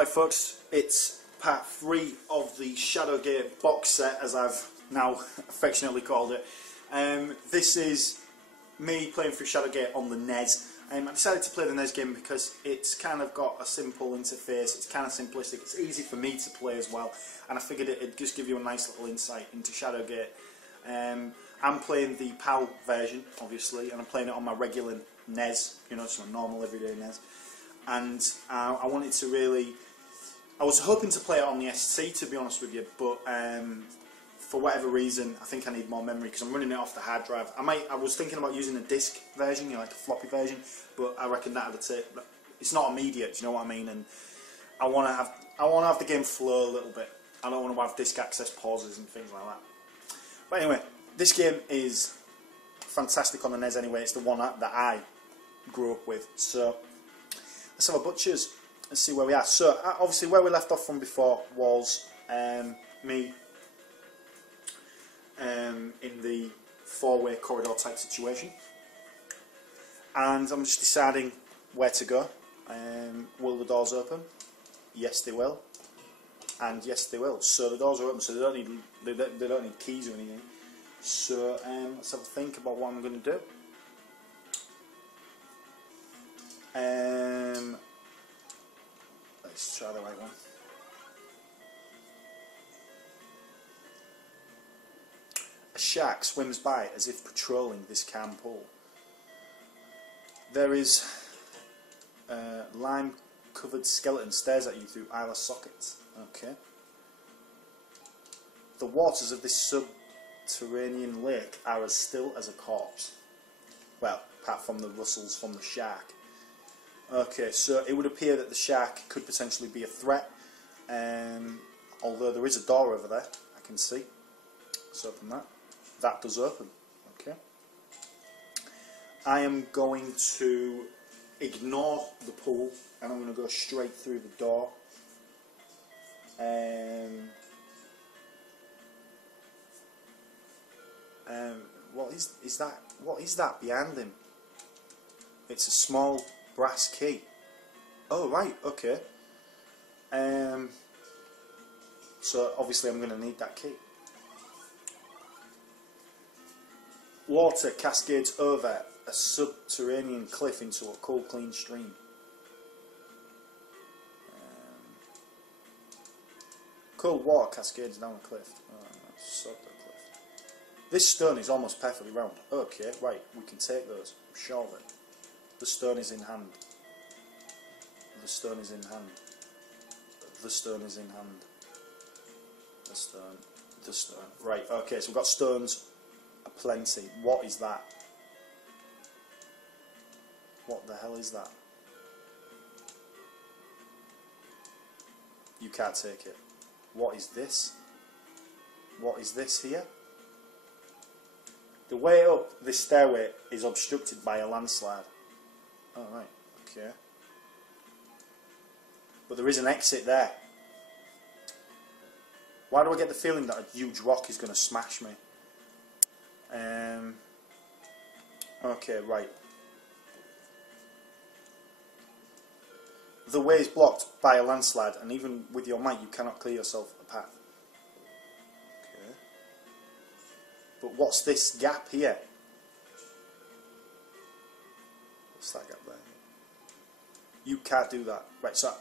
Hi folks, it's part 3 of the Shadowgate box set, as I've now affectionately called it. This is me playing through Shadowgate on the NES. I decided to play the NES game because it's kind of got a simple interface, it's kind of simplistic, it's easy for me to play as well, and I figured it'd just give you a nice little insight into Shadowgate. I'm playing the PAL version, obviously, and I'm playing it on my regular NES, you know, it's my normal everyday NES. And I wanted to really, I was hoping to play it on the SC, to be honest with you, but for whatever reason I think I need more memory because I'm running it off the hard drive. I was thinking about using a disc version, you know, like a floppy version, but I reckon that would take, it's not immediate, do you know what I mean? And I want to have the game flow a little bit. I don't want to have disc access pauses and things like that. But anyway, this game is fantastic on the NES anyway. It's the one that I grew up with. So let's have a butcher's and see where we are. So obviously where we left off from before was me in the four-way corridor type situation, and I'm just deciding where to go. Will the doors open? Yes, they will, and yes, they will. So the doors are open, so they don't need keys or anything. So let's have a think about what I'm going to do. Let's try the right one. A shark swims by as if patrolling this calm pool. There is lime-covered skeleton stares at you through eyeless sockets. Okay. The waters of this subterranean lake are as still as a corpse. Well, apart from the rustles from the shark. Okay, so it would appear that the shark could potentially be a threat, although there is a door over there, I can see. Let's open that. That does open. Okay. I am going to ignore the pool, and I'm going to go straight through the door. What is that? What is that behind him? It's a small brass key. Oh right, okay. So obviously I'm going to need that key. Water cascades over a subterranean cliff into a cool, clean stream. Cold water cascades down a cliff. Oh, no, sod the cliff. This stone is almost perfectly round. Okay, right, we can take those. I'm sure of it. The stone is in hand. The stone is in hand. The stone is in hand. The stone. The stone. Right, okay, so we've got stones aplenty. What is that? What the hell is that? You can't take it. What is this? What is this here? The way up this stairway is obstructed by a landslide. Oh right, okay. But there is an exit there. Why do I get the feeling that a huge rock is going to smash me? Okay, right. The way is blocked by a landslide, and even with your might you cannot clear yourself a path. Okay. But what's this gap here? What's that gap there? You can't do that. Right, so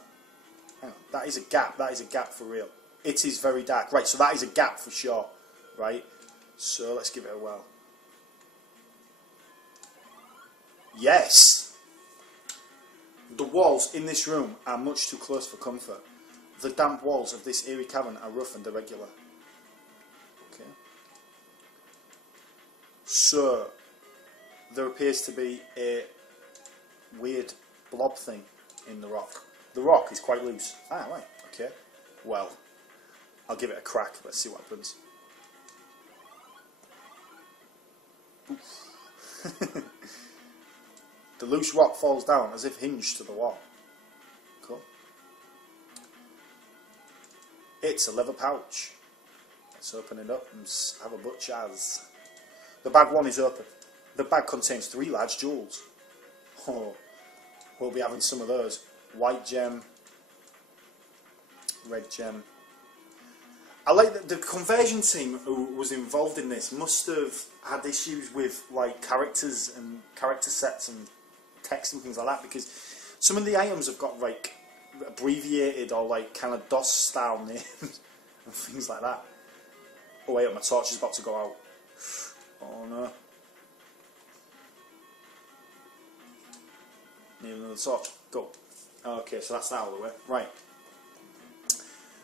hang on. That is a gap. That is a gap for real. It is very dark. Right, so that is a gap for sure. Right? So let's give it a whirl. Yes! The walls in this room are much too close for comfort. The damp walls of this eerie cavern are rough and irregular. Okay. So there appears to be a weird blob thing in the rock. The rock is quite loose. Ah, right, okay. Well, I'll give it a crack. Let's see what happens. Oof. The loose rock falls down as if hinged to the wall. Cool. It's a leather pouch. Let's open it up and have a butcher's. The bag 1 is open. The bag contains 3 large jewels. Oh, we'll be having some of those. White gem, red gem. I like that the conversion team who was involved in this must have had issues with like characters and character sets and text and things like that, because some of the items have got like abbreviated or like kind of DOS style names and things like that. Oh wait, my torch is about to go out. Oh no. Need another torch. Go. Okay, so that's that out of the way. Right.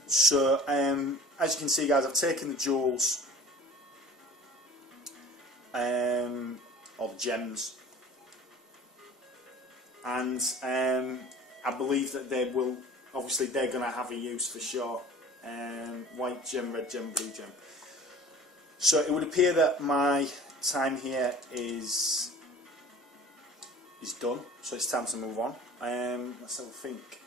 So, as you can see, guys, I've taken the jewels, or the gems, and I believe that they will, obviously they're going to have a use for sure. White gem, red gem, blue gem. So it would appear that my time here is done, so it's time to move on. Let's have a think.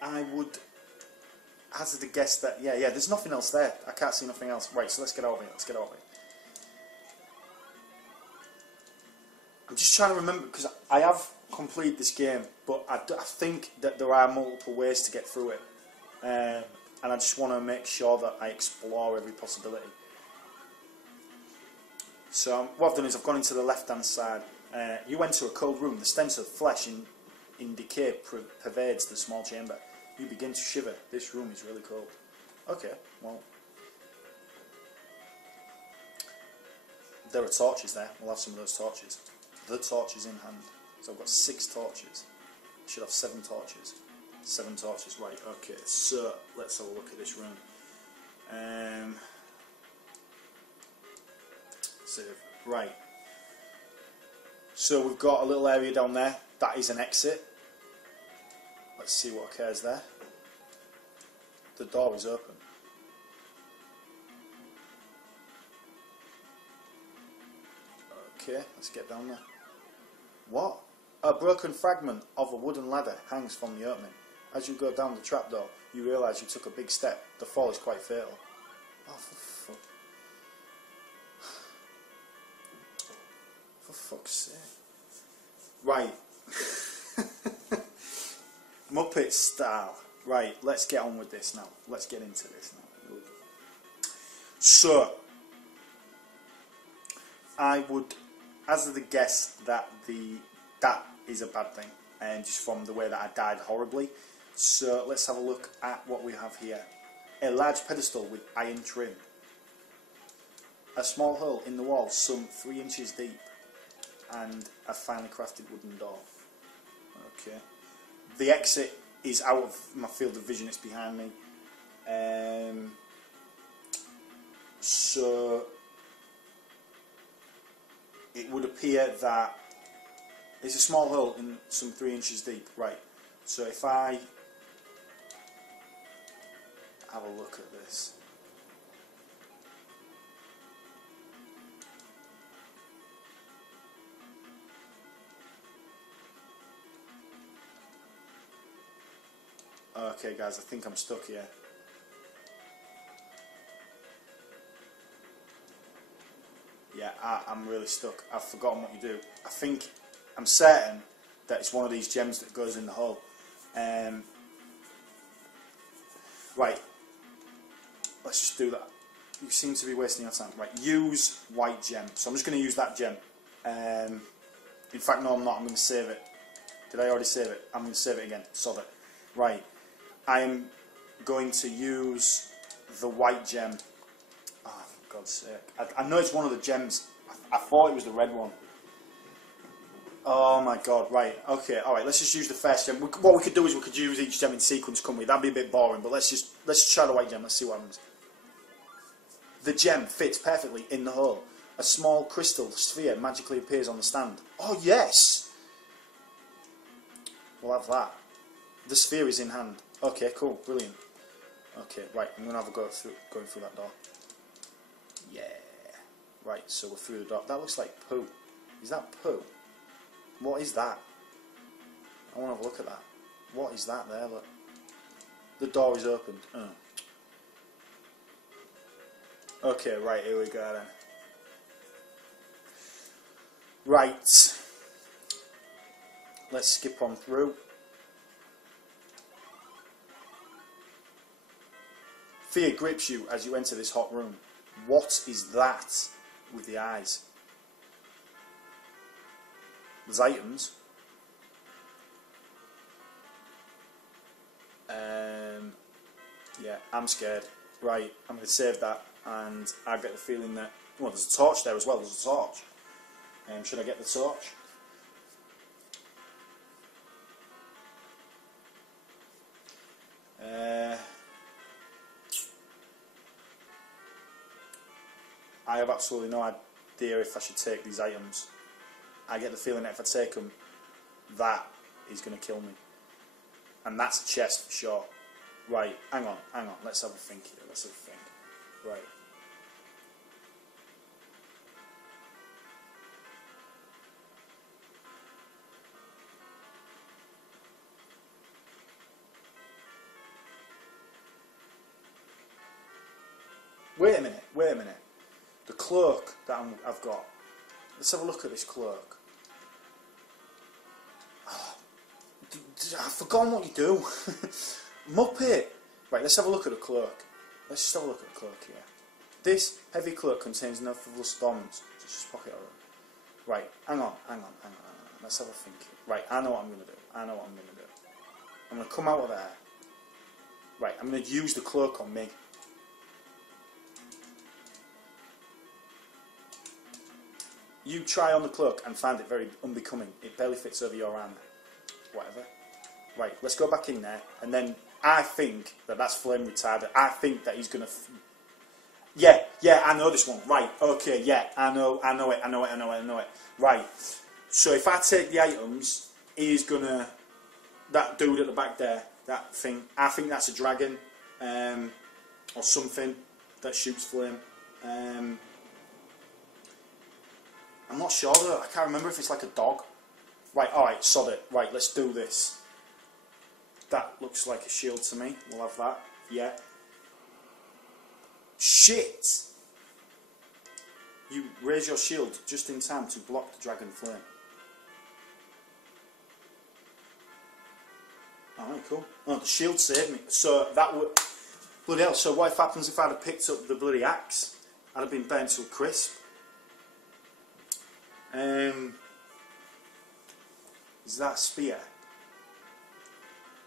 I would hazard a guess that yeah, there's nothing else there. I can't see nothing else. Right, so let's get over it. I'm just trying to remember, because I have completed this game, but I think that there are multiple ways to get through it, and I just want to make sure that I explore every possibility. So what I've done is I've gone into the left hand side. You enter a cold room. The stench of flesh in decay pervades the small chamber. You begin to shiver. This room is really cold. Okay, well, there are torches there. We'll have some of those torches. The torches in hand. So I've got 6 torches. I should have 7 torches. 7 torches, right, okay. So, let's have a look at this room. Save. Right. So we've got a little area down there. That is an exit. Let's see what occurs there. The door is open. Okay, let's get down there. What? A broken fragment of a wooden ladder hangs from the opening. As you go down the trapdoor, you realise you took a big step. The fall is quite fatal. Oh, for fuck's sake. Right. Muppet style. Right, let's get on with this now. Let's get into this now. So, I would hazard the guess that that is a bad thing, and just from the way that I died horribly. So let's have a look at what we have here. A large pedestal with iron trim. A small hole in the wall some 3 inches deep, and a finely crafted wooden door. Okay. The exit is out of my field of vision, it's behind me. So it would appear that there's a small hole in some 3 inches deep, right? So if I have a look at this, okay guys, I think I'm stuck here. Yeah, I'm really stuck. I've forgotten what you do. I'm certain that it's one of these gems that goes in the hole. Right, let's just do that. You seem to be wasting your time. Right, use white gem. So I'm just going to use that gem. In fact, no, I'm not. I'm going to save it. Did I already save it? I'm going to save it again. Sod it. Right, I am going to use the white gem. Oh, for God's sake. I know it's one of the gems. I thought it was the red one. Oh my god, right, okay, alright, let's just use the first gem. What we could do is we could use each gem in sequence, couldn't we? That'd be a bit boring, but let's just try the white gem, let's see what happens. The gem fits perfectly in the hole. A small crystal sphere magically appears on the stand. Oh yes! We'll have that. The sphere is in hand. Okay, cool, brilliant. Okay, right, I'm going to have a go going through that door. Yeah. Right, so we're through the door. That looks like poo. Is that poo? What is that? I want to have a look at that. What is that there? Look. The door is opened. Oh. Okay, right, here we go then. Right. let's skip on through. Fear grips you as you enter this hot room. What is that with the eyes? There's items. Yeah, I'm scared. Right, I'm going to save that, and I get the feeling that... Well, there's a torch there as well, there's a torch. Should I get the torch? I have absolutely no idea if I should take these items. I get the feeling that if I take them, that is going to kill me. And that's a chest for sure. Right, hang on, let's have a think here, let's have a think. Right. Wait a minute. The cloak that I've got. Let's have a look at this cloak. Oh, I've forgotten what you do. Muppet! Right, let's have a look at the cloak. Let's just have a look at the cloak here. This heavy cloak contains no frivolous adornments. Just pocket it over. Right, hang on. Let's have a think. Right, I know what I'm going to do. I'm going to come out of there. Right, I'm going to use the cloak on me. You try on the cloak and find it very unbecoming. It barely fits over your arm. Whatever. Right, let's go back in there, and then I think that that's flame retardant. I think that he's going to... Yeah, I know this one. Right, okay, yeah, I know it. Right, so if I take the items, he's going to... That dude at the back there, that thing, I think that's a dragon, or something that shoots flame. I'm not sure though, I can't remember if it's like a dog. Right, alright, sod it. Right, let's do this. That looks like a shield to me. We'll have that. Yeah. Shit! You raise your shield just in time to block the dragon flame. Alright, cool. Oh, the shield saved me. So that would... Bloody hell, so what happens if I'd have picked up the bloody axe? I'd have been burnt to a crisp. Is that a spear?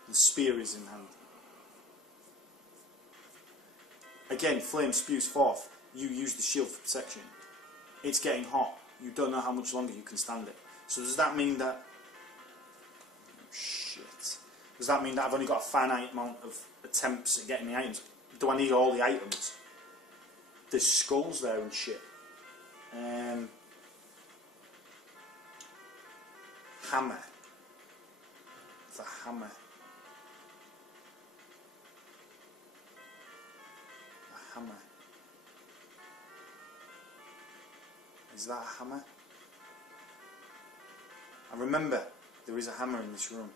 The spear is in hand. Again, flame spews forth. You use the shield for protection. It's getting hot. You don't know how much longer you can stand it. So does that mean that... Shit. Does that mean that I've only got a finite amount of attempts at getting the items? Do I need all the items? There's skulls there and shit. Hammer. The hammer. A hammer. Is that a hammer? I remember there is a hammer in this room.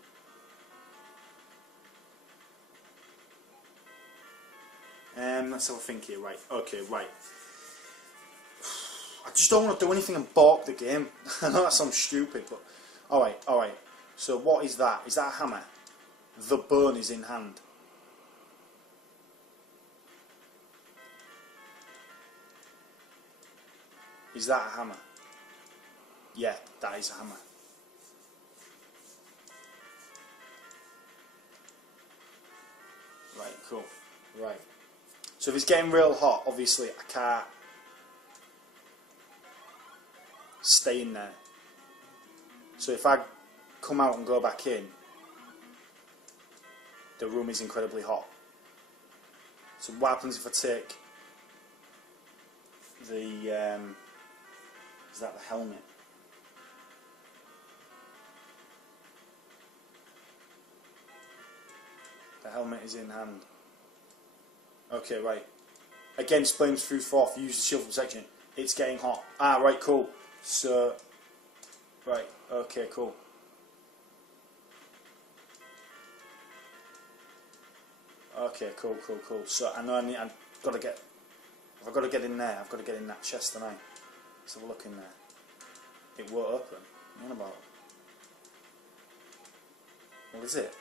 Let's have a think here. Right, okay, right. I just don't want to do anything and balk the game. I know that sounds stupid, but... Alright. So what is that? Is that a hammer? The bone is in hand. Is that a hammer? Yeah, that is a hammer. Right, cool. Right. So if it's getting real hot, obviously I can't stay in there. So if I come out and go back in, the room is incredibly hot. So what happens if I take the, is that the helmet? The helmet is in hand. Okay, right. Against flames through forth, use the shield for protection. It's getting hot. Ah, right, cool. So, right, okay, cool. Okay, cool. So I know I've got to get. If I've got to get in there, I've got to get in that chest tonight. Let's have a look in there. It won't open. What about? What is it?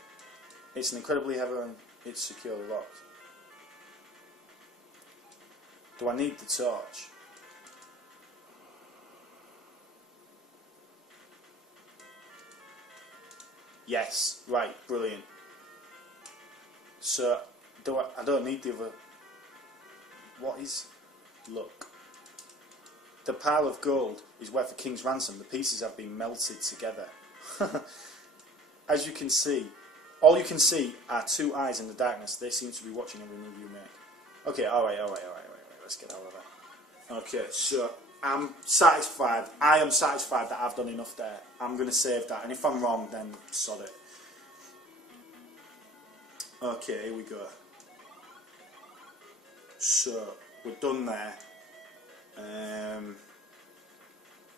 It's an incredibly heavy and it's securely locked. Do I need the torch? Yes, right, brilliant. So, I don't need the other... What is... Look. The pile of gold is worth a king's ransom. The pieces have been melted together. As you can see, all you can see are two eyes in the darkness. They seem to be watching every move you make. Okay, alright, let's get out of that. Okay, so I'm satisfied. I am satisfied that I've done enough there. I'm going to save that, and if I'm wrong, then sod it. Okay, here we go. So, we're done there.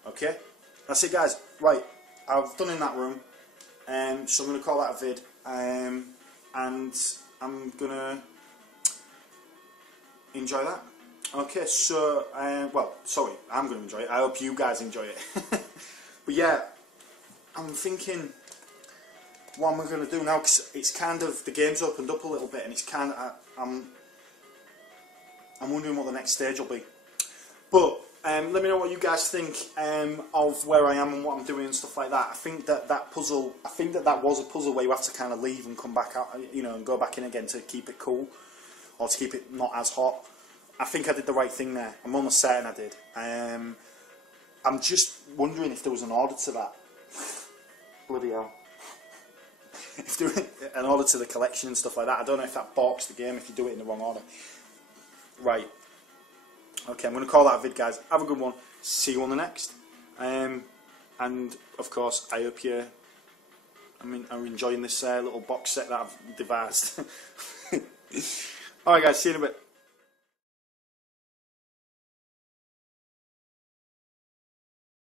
Okay, that's it, guys. Right, I've done in that room, so I'm going to call that a vid, and I'm going to enjoy that. Okay, so, well, sorry, I'm going to enjoy it. I hope you guys enjoy it. But yeah, I'm thinking what am I going to do now, because it's kind of, the game's opened up a little bit, and it's kind of, I'm wondering what the next stage will be. But let me know what you guys think of where I am and what I'm doing and stuff like that. I think that puzzle, that was a puzzle where you have to kind of leave and come back out, you know, and go back in again to keep it cool, or to keep it not as hot. I think I did the right thing there. I'm almost certain I did. I'm just wondering if there was an order to that. Bloody hell. If there was an order to the collection and stuff like that. I don't know if that balks the game if you do it in the wrong order. Right. Okay, I'm going to call that a vid, guys. Have a good one. See you on the next. And, of course, I hope you are enjoying this little box set that I've devised. Alright, guys. See you in a bit.